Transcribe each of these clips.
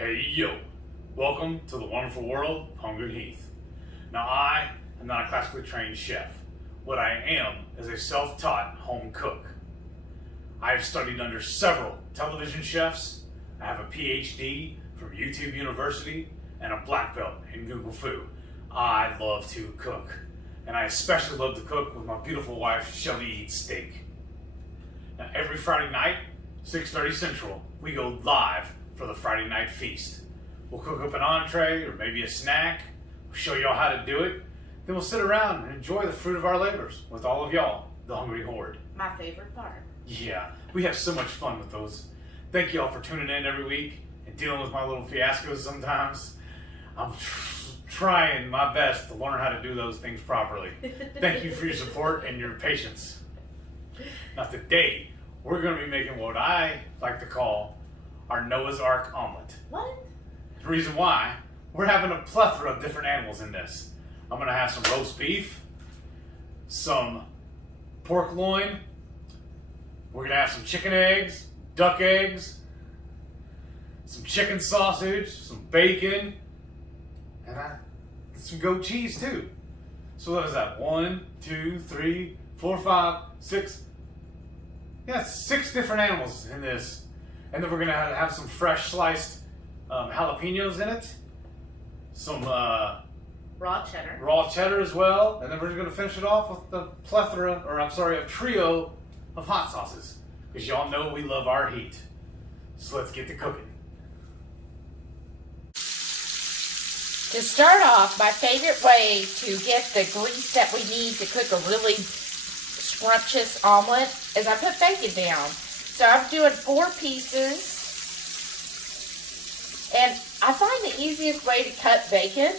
Hey yo, welcome to the wonderful world of Hungry Heath. Now I am not a classically trained chef. What I am is a self-taught home cook. I have studied under several television chefs. I have a PhD from YouTube University and a black belt in Google Fu. I love to cook, and I especially love to cook with my beautiful wife, Shelly Eats Steak. Now every Friday night, 6:30 Central, we go live for the Friday night feast. We'll cook up an entree or maybe a snack. We'll show y'all how to do it. Then we'll sit around and enjoy the fruit of our labors with all of y'all, the Hungry Horde. My favorite part. Yeah, we have so much fun with those. Thank y'all for tuning in every week and dealing with my little fiascos sometimes. I'm trying my best to learn how to do those things properly. Thank you for your support and your patience. Now today, we're going to be making what I like to call our Noah's Ark Omelet. What? The reason why, we're having a plethora of different animals in this. I'm going to have some roast beef, some pork loin, we're going to have some chicken eggs, duck eggs, some chicken sausage, some bacon, and some goat cheese too. So what is that? 1, 2, 3, 4, 5, 6. Yeah, 6 different animals in this. And then we're going to have some fresh sliced jalapenos in it. Some Raw cheddar. raw cheddar as well. And then we're going to finish it off with the a trio of hot sauces. Because y'all know we love our heat. So let's get to cooking. To start off, my favorite way to get the grease that we need to cook a really scrumptious omelet is I put bacon down. So I'm doing 4 pieces. And I find the easiest way to cut bacon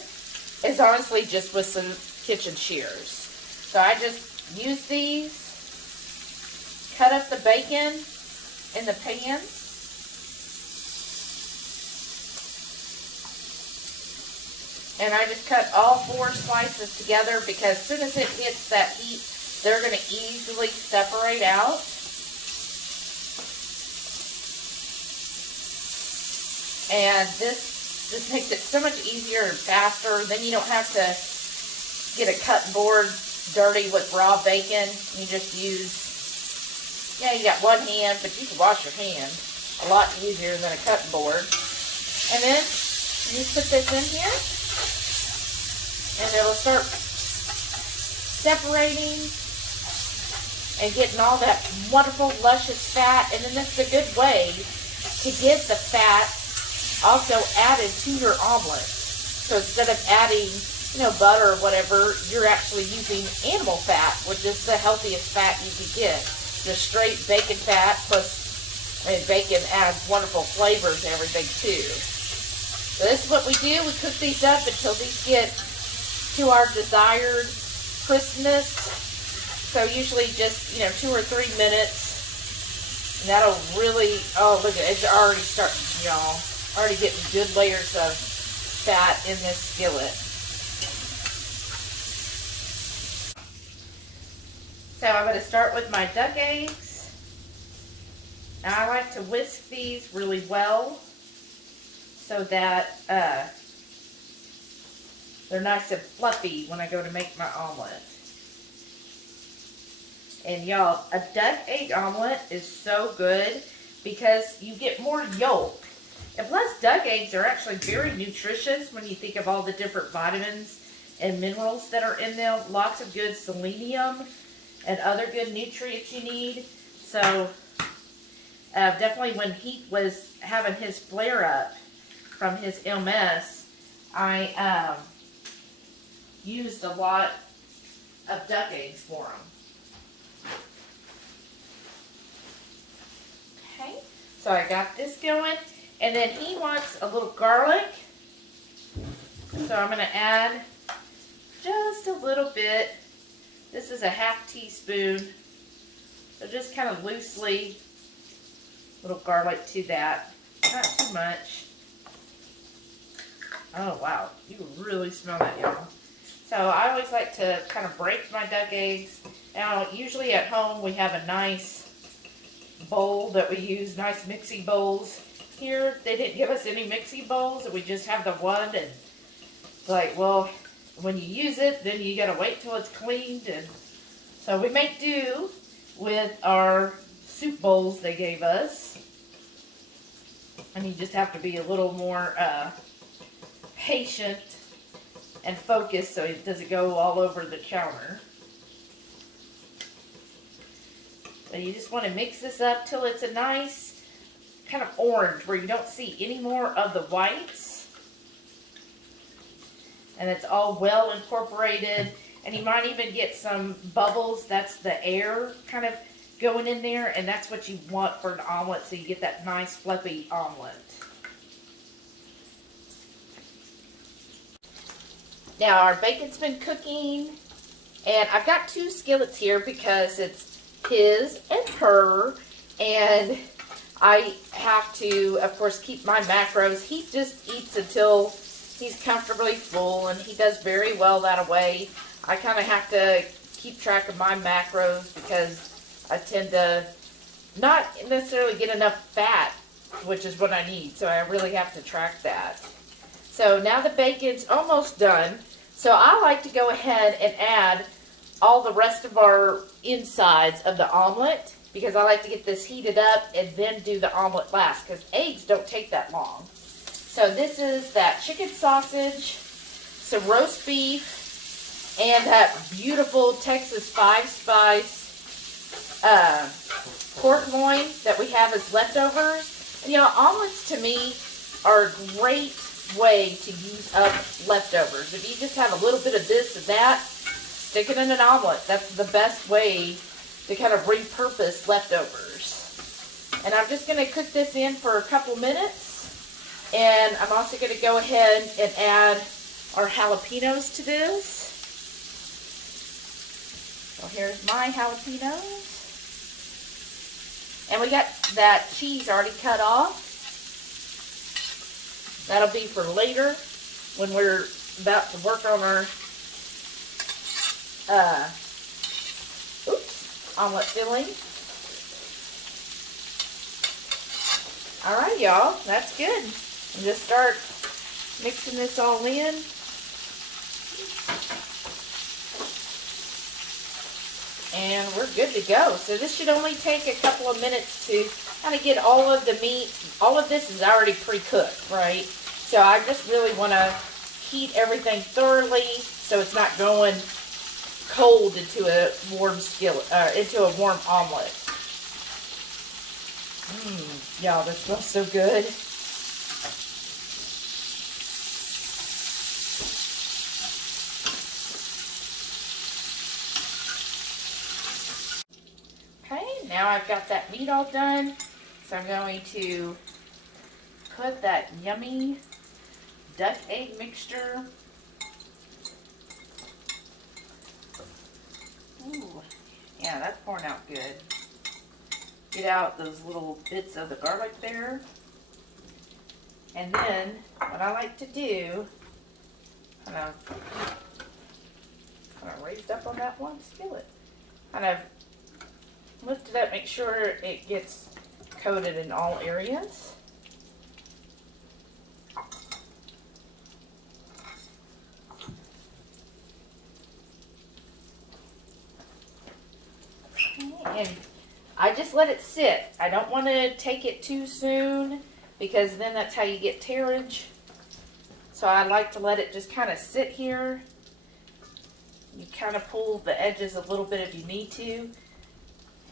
is honestly just with some kitchen shears. So I just use these, cut up the bacon in the pan. And I just cut all 4 slices together because as soon as it hits that heat, they're going to easily separate out. And this makes it so much easier and faster. Then you don't have to get a cutting board dirty with raw bacon. You just use, you got one hand, but you can wash your hand a lot easier than a cutting board. And then you put this in here, and it'll start separating and getting all that wonderful, luscious fat. And then this is a good way to get the fat also added to your omelet. So instead of adding, butter or whatever, you're actually using animal fat, which is the healthiest fat you can get. Just straight bacon fat plus, bacon adds wonderful flavors and everything too. So this is what we do. We cook these up until these get to our desired crispness. So usually just, 2 or 3 minutes. And that'll really, oh look at it, it's already starting, y'all. Already getting good layers of fat in this skillet. So I'm going to start with my duck eggs. Now I like to whisk these really well so that they're nice and fluffy when I go to make my omelet. And y'all, a duck egg omelet is so good because you get more yolk. And plus, duck eggs are actually very nutritious when you think of all the different vitamins and minerals that are in them. Lots of good selenium and other good nutrients you need. So, definitely when Heath was having his flare-up from his illness, I used a lot of duck eggs for him. Okay, so I got this going. And then he wants a little garlic. So I'm going to add just a little bit. This is a ½ teaspoon. So just kind of loosely, little garlic to that. Not too much. Oh, wow. You really smell that, y'all. So I always like to kind of break my duck eggs. Now, usually at home we have a nice bowl that we use, nice mixing bowls. here. They didn't give us any mixing bowls, and we just have the one. And it's like, well, when you use it, then you gotta wait till it's cleaned. And so we make do with our soup bowls they gave us. And you just have to be a little more patient and focused so it doesn't go all over the counter. So you just want to mix this up till it's a nice kind of orange where you don't see any more of the whites. And it's all well incorporated. And you might even get some bubbles. That's the air kind of going in there. And that's what you want for an omelet, so you get that nice fluffy omelet. Now our bacon's been cooking. And I've got 2 skillets here because it's his and her, and I have to, of course, keep my macros. He just eats until he's comfortably full, and he does very well that way. I kind of have to keep track of my macros because I tend to not necessarily get enough fat, which is what I need, so I really have to track that. So now the bacon's almost done, so I like to go ahead and add all the rest of our insides of the omelet because I like to get this heated up and then do the omelet last because eggs don't take that long. So this is that chicken sausage, some roast beef, and that beautiful Texas 5-spice pork loin that we have as leftovers. And you know, omelets to me are a great way to use up leftovers. If you just have a little bit of this and that, stick it in an omelet. That's the best way to kind of repurpose leftovers. And I'm just going to cook this in for a couple minutes. And I'm also going to go ahead and add our jalapenos to this. So here's my jalapenos. And we got that cheese already cut off. That'll be for later when we're about to work on our omelet filling. Alright, y'all, that's good. And just start mixing this all in. And we're good to go. So this should only take a couple of minutes to kind of get all of the meat. All of this is already pre-cooked, right? So I just really want to heat everything thoroughly so it's not going cold into a warm skillet, into a warm omelet. Y'all, this smells so good. Okay, now I've got that meat all done, so I'm going to put that yummy duck egg mixture. Ooh, yeah, that's pouring out good. Get out those little bits of the garlic there. And then, what I like to do, kind of raised up on that one skillet. Kind of lift it up, make sure it gets coated in all areas. And I just let it sit. I don't want to take it too soon because then that's how you get tearage. So I like to let it just kind of sit here. You kind of pull the edges a little bit if you need to.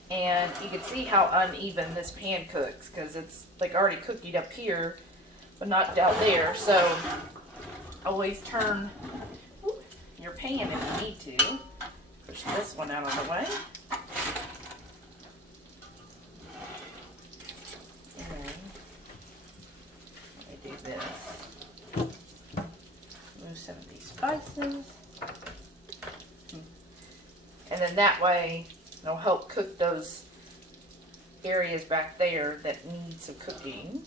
And you can see how uneven this pan cooks because it's like already cooking up here but not down there. So always turn your pan if you need to. Push this one out of the way. Move some of these spices. And then that way it'll help cook those areas back there that need some cooking.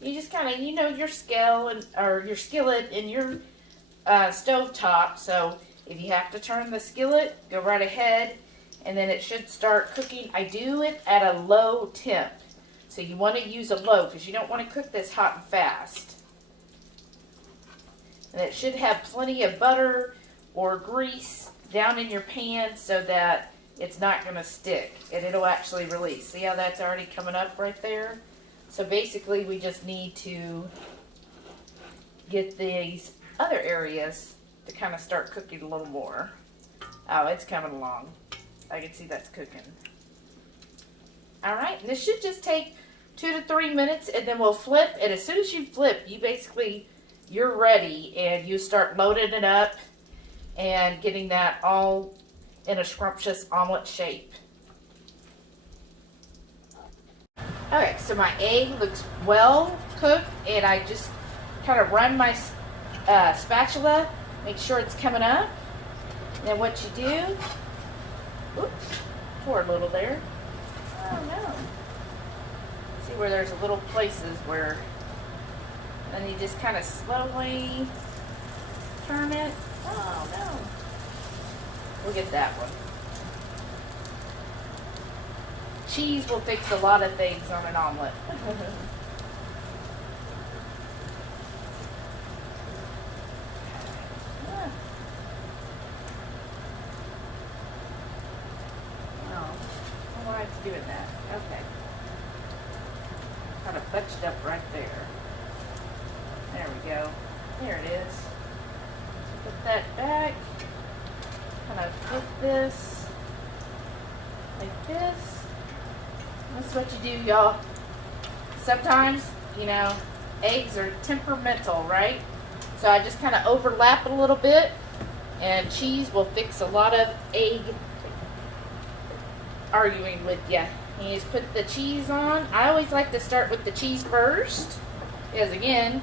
You just kind of, you know, your skillet and your stove top. So if you have to turn the skillet, go right ahead, and then it should start cooking. I do it at a low temp. So you want to use a low because you don't want to cook this hot and fast. And it should have plenty of butter or grease down in your pan so that it's not going to stick and it'll actually release. See how that's already coming up right there? So basically we just need to get these other areas to kind of start cooking a little more. Oh, it's coming along. I can see that's cooking. Alright, and this should just take 2 to 3 minutes and then we'll flip. And as soon as you flip, you're ready and you start loading it up and getting that all in a scrumptious omelet shape. Okay, so my egg looks well cooked and I just kind of run my spatula, make sure it's coming up. And then what you do, oops, pour a little there. Oh no. See where there's little places where, then you just kind of slowly turn it. Oh no. We'll get that one. Cheese will fix a lot of things on an omelet. Why it's doing that? Okay. Kind of bunched up right there. There we go. There it is. Put that back. Kind of flip this like this. That's what you do, y'all. Sometimes, you know, eggs are temperamental, right? So I just kind of overlap it a little bit, and cheese will fix a lot of egg arguing with you. And you just put the cheese on. I always like to start with the cheese first, because again,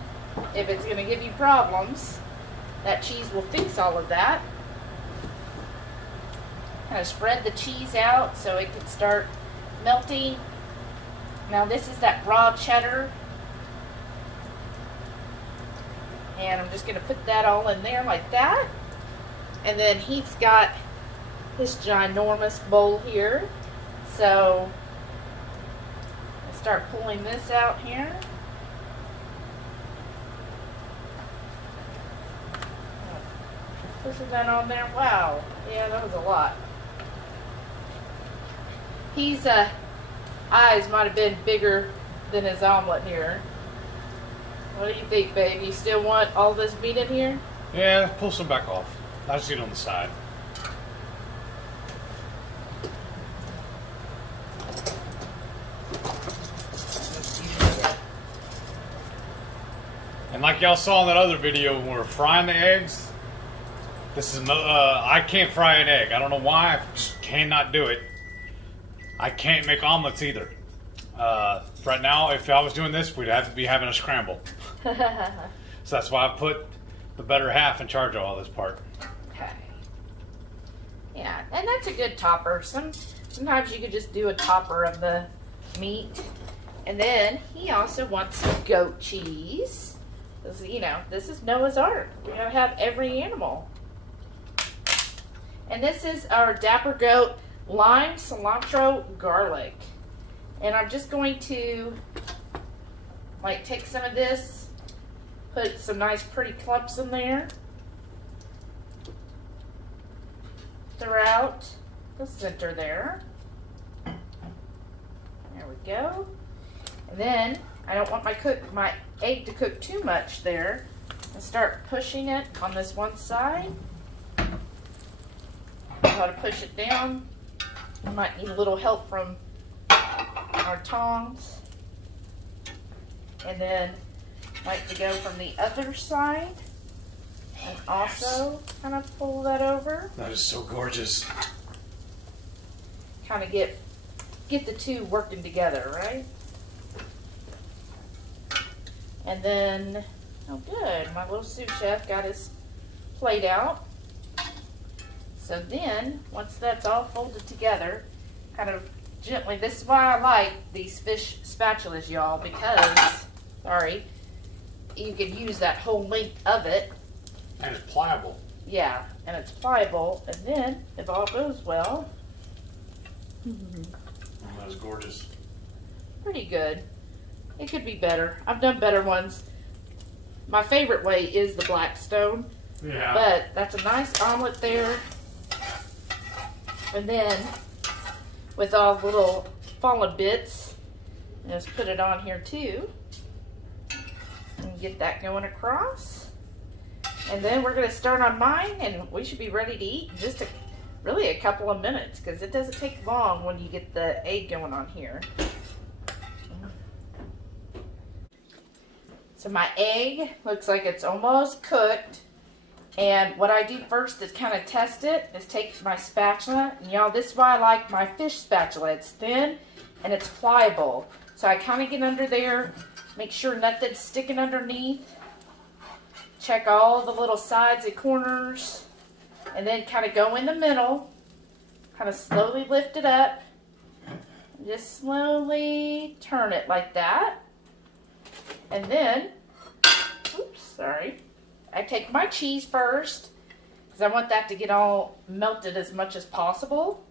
if it's going to give you problems, that cheese will fix all of that. Kind of spread the cheese out so it can start melting. Now this is that raw cheddar, and I'm just going to put that all in there like that. And then he's got this ginormous bowl here, so I'll start pulling this out here. Pushing that on there. Wow, yeah, that was a lot. His eyes might have been bigger than his omelet here. What do you think, babe? You still want all this meat in here? Yeah, pull some back off. I just get on the side. And like y'all saw in that other video when we were frying the eggs, this is I can't fry an egg. I don't know why. I just cannot do it. I can't make omelets either. Right now, if I was doing this, we'd have to be having a scramble. So that's why I put the better half in charge of all this part. Okay. Yeah, and that's a good topper. Sometimes you could just do a topper of the meat. And then he also wants some goat cheese. Because, you know, this is Noah's Ark. We're going to have every animal. And this is our Dapper Goat lime, cilantro, garlic. And I'm just going to like take some of this, put some nice pretty clumps in there throughout the center there. There we go. And then I don't want my egg to cook too much there. And start pushing it on this one side. How to push it down. You might need a little help from our tongs. And then like to go from the other side and also kind of pull that over. That is so gorgeous. Kind of get the two working together, right? And then, oh good, my little sous chef got his plate out. So then, once that's all folded together, kind of gently, this is why I like these fish spatulas, y'all, because, sorry, you could use that whole length of it. And it's pliable. Yeah, and it's pliable, and then, if all goes well, That was gorgeous. pretty good. It could be better. I've done better ones. My favorite way is the Blackstone. Yeah. But that's a nice omelet there. And then with all the little fallen bits, just put it on here too. And get that going across. And then we're going to start on mine, and we should be ready to eat in just really a couple of minutes, because it doesn't take long when you get the egg going on here. So my egg looks like it's almost cooked. And what I do first is kind of test it, is take my spatula. And y'all, this is why I like my fish spatula. It's thin and it's pliable. So I kind of get under there, make sure nothing's sticking underneath. Check all the little sides and corners. And then kind of go in the middle. Kind of slowly lift it up. Just slowly turn it like that. And then, oops, sorry. I take my cheese first, because I want that to get all melted as much as possible.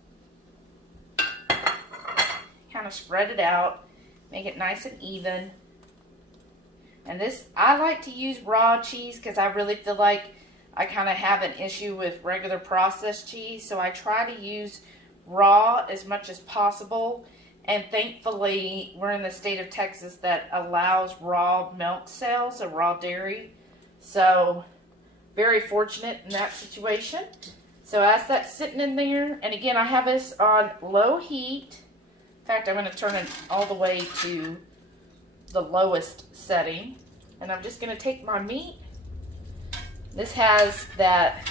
Kind of spread it out, make it nice and even. And this, I like to use raw cheese because I really feel like I kind of have an issue with regular processed cheese. So I try to use raw as much as possible. And thankfully, we're in the state of Texas that allows raw milk sales, so raw dairy. So, very fortunate in that situation. So, as that's sitting in there, and again, I have this on low heat. In fact, I'm going to turn it all the way to the lowest setting. And I'm just going to take my meat. This has that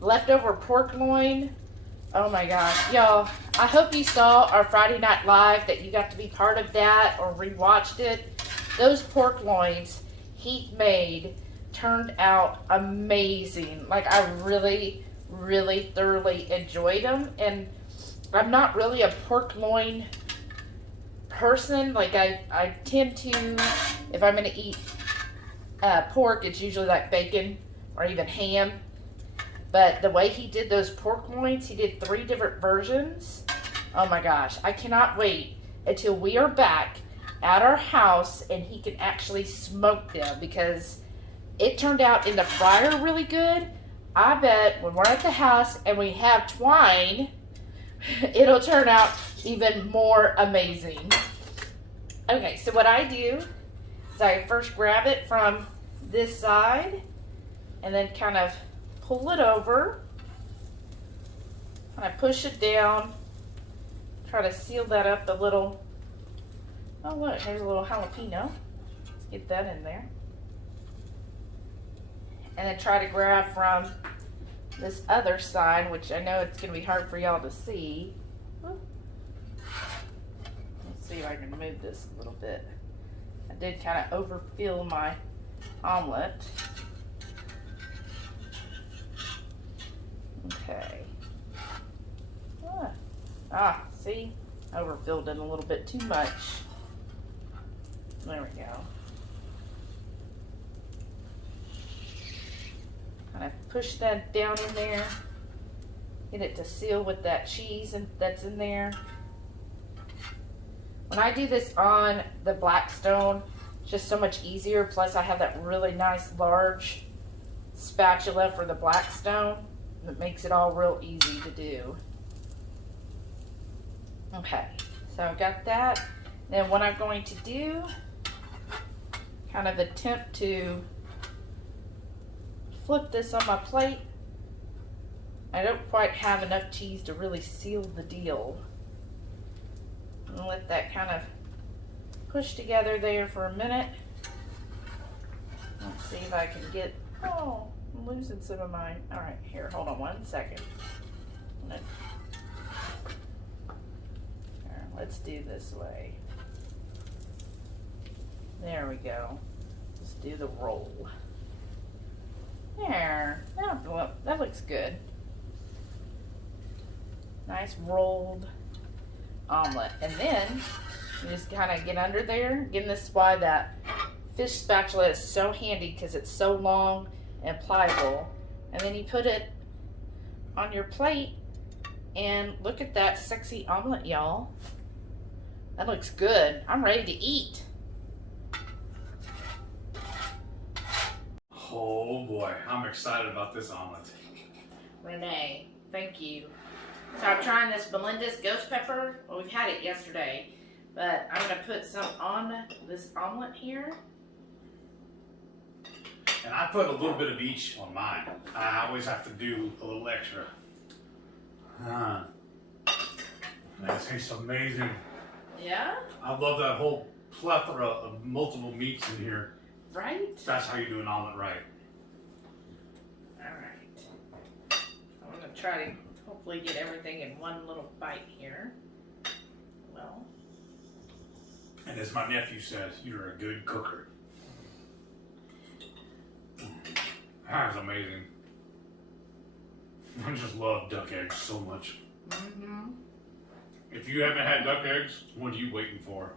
leftover pork loin. Oh my gosh, y'all, I hope you saw our Friday Night Live, that you got to be part of that or rewatched it. Those pork loins Heath made turned out amazing. Like, I really, really thoroughly enjoyed them. And I'm not really a pork loin person. Like, I tend to, if I'm going to eat pork, it's usually like bacon or even ham. But the way he did those pork loins, he did 3 different versions. Oh my gosh, I cannot wait until we are back at our house and he can actually smoke them, because it turned out in the fryer really good. I bet when we're at the house and we have twine, it'll turn out even more amazing. Okay, so what I do is I first grab it from this side and then kind of pull it over, and I push it down, try to seal that up a little. Oh look, there's a little jalapeno. Let's get that in there. And then try to grab from this other side, which I know it's going to be hard for y'all to see. Let's see if I can move this a little bit. I did kind of overfill my omelet. Okay. See? Overfilled it a little bit too much. There we go. Kind of push that down in there. Get it to seal with that cheese that's in there. When I do this on the Blackstone, it's just so much easier. Plus, I have that really nice large spatula for the Blackstone. It makes it all real easy to do. Okay, so I've got that. Then what I'm going to do, kind of attempt to flip this on my plate. I don't quite have enough cheese to really seal the deal. And let that kind of push together there for a minute. Let's see if I can get, oh, I'm losing some of mine. All right, here, hold on 1 second. Here, let's do this way. There we go. Let's do the roll. There. That looks good. Nice rolled omelet. And then you just kind of get under there. Again, this is why that fish spatula is so handy, because it's so long and pliable. And then you put it on your plate, and look at that sexy omelet, y'all. That looks good. I'm ready to eat. Oh boy, I'm excited about this omelet. Renee, thank you. So I'm trying this Melinda's ghost pepper. Well, we've had it yesterday, but I'm gonna put some on this omelet here. And I put a little bit of each on mine. I always have to do a little extra. That tastes amazing. Yeah? I love that whole plethora of multiple meats in here. Right? That's how you do an omelet right. Alright. I'm gonna try to hopefully get everything in one little bite here. Well. And as my nephew says, you're a good cooker. That is amazing. I just love duck eggs so much. Mm-hmm. If you haven't had duck eggs, what are you waiting for?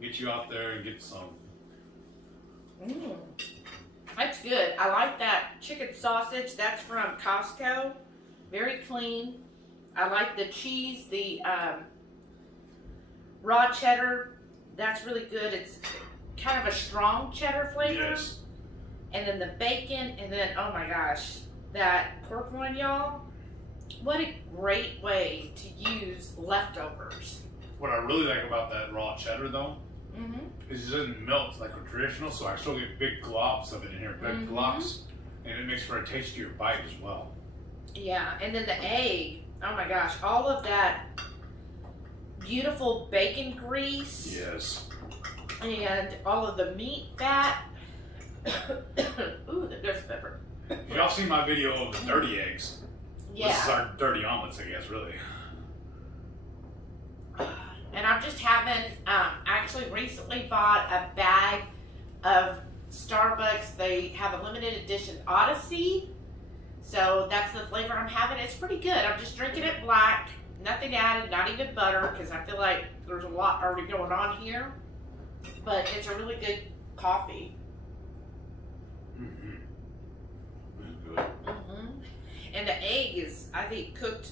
Get you out there and get some. Mm. That's good. I like that chicken sausage. That's from Costco. Very clean. I like the cheese, the raw cheddar. That's really good. It's kind of a strong cheddar flavor. Yes. And then the bacon, and then, oh my gosh, that pork one, y'all. What a great way to use leftovers. What I really like about that raw cheddar, though, Mm-hmm. is it doesn't melt like a traditional, so I still get big globs of it in here, big globs, and it makes for a tastier bite as well. Yeah, and then the egg, oh my gosh, all of that beautiful bacon grease. Yes. And all of the meat fat. Ooh, the ghost pepper. Y'all seen my video of the dirty eggs? Yeah. This is our dirty omelets, I guess, really. And I'm just having, actually recently bought a bag of Starbucks. They have a limited edition Odyssey. So that's the flavor I'm having. It's pretty good. I'm just drinking it black. Nothing added, not even butter, because I feel like there's a lot already going on here. But it's a really good coffee. Mm-hmm. Good. Mm-hmm. And the egg is, I think, cooked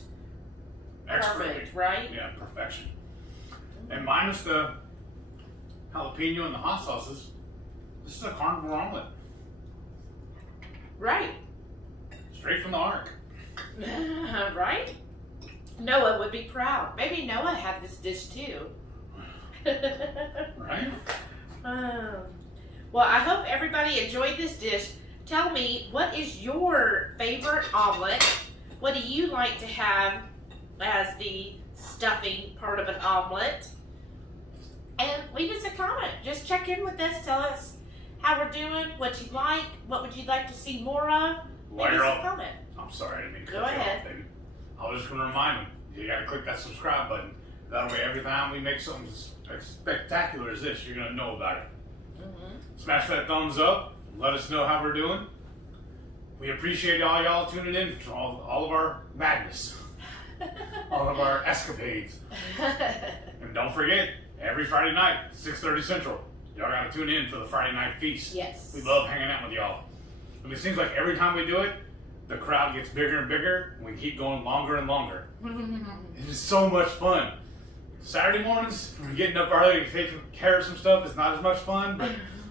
Expertly. perfect, right? Yeah, perfection. And minus the jalapeno and the hot sauces, this is a carnivore omelet. Right. Straight from the Ark. Right? Noah would be proud. Maybe Noah had this dish too. Right? Well, I hope everybody enjoyed this dish. Tell me, what is your favorite omelet? What do you like to have as the stuffing part of an omelet? And leave us a comment. Just check in with us. Tell us how we're doing, what you like, what would you like to see more of. While Leave you're us a up, comment. I'm sorry, I didn't mean to Go cut you ahead. off, baby. I was just going to remind them, you got to click that subscribe button. That way, every time we make something as spectacular as this, you're going to know about it. Mm-hmm. Smash that thumbs up. Let us know how we're doing. We appreciate all y'all tuning in for all of our madness, all of our escapades. And don't forget, every Friday night, 6:30 Central, y'all got to tune in for the Friday Night Feast. Yes. We love hanging out with y'all. And it seems like every time we do it, the crowd gets bigger and bigger, and we keep going longer and longer. It is so much fun. Saturday mornings, we're getting up early, taking care of some stuff. It's not as much fun,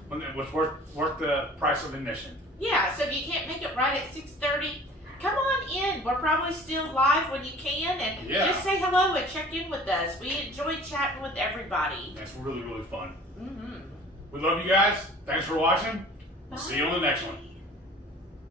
but it was worth the price of admission. Yeah, so if you can't make it right at 6:30, come on in. We're probably still live when you can, and just say hello and check in with us. We enjoy chatting with everybody. It's really, really fun. Mm-hmm. We love you guys. Thanks for watching. Bye. See you on the next one.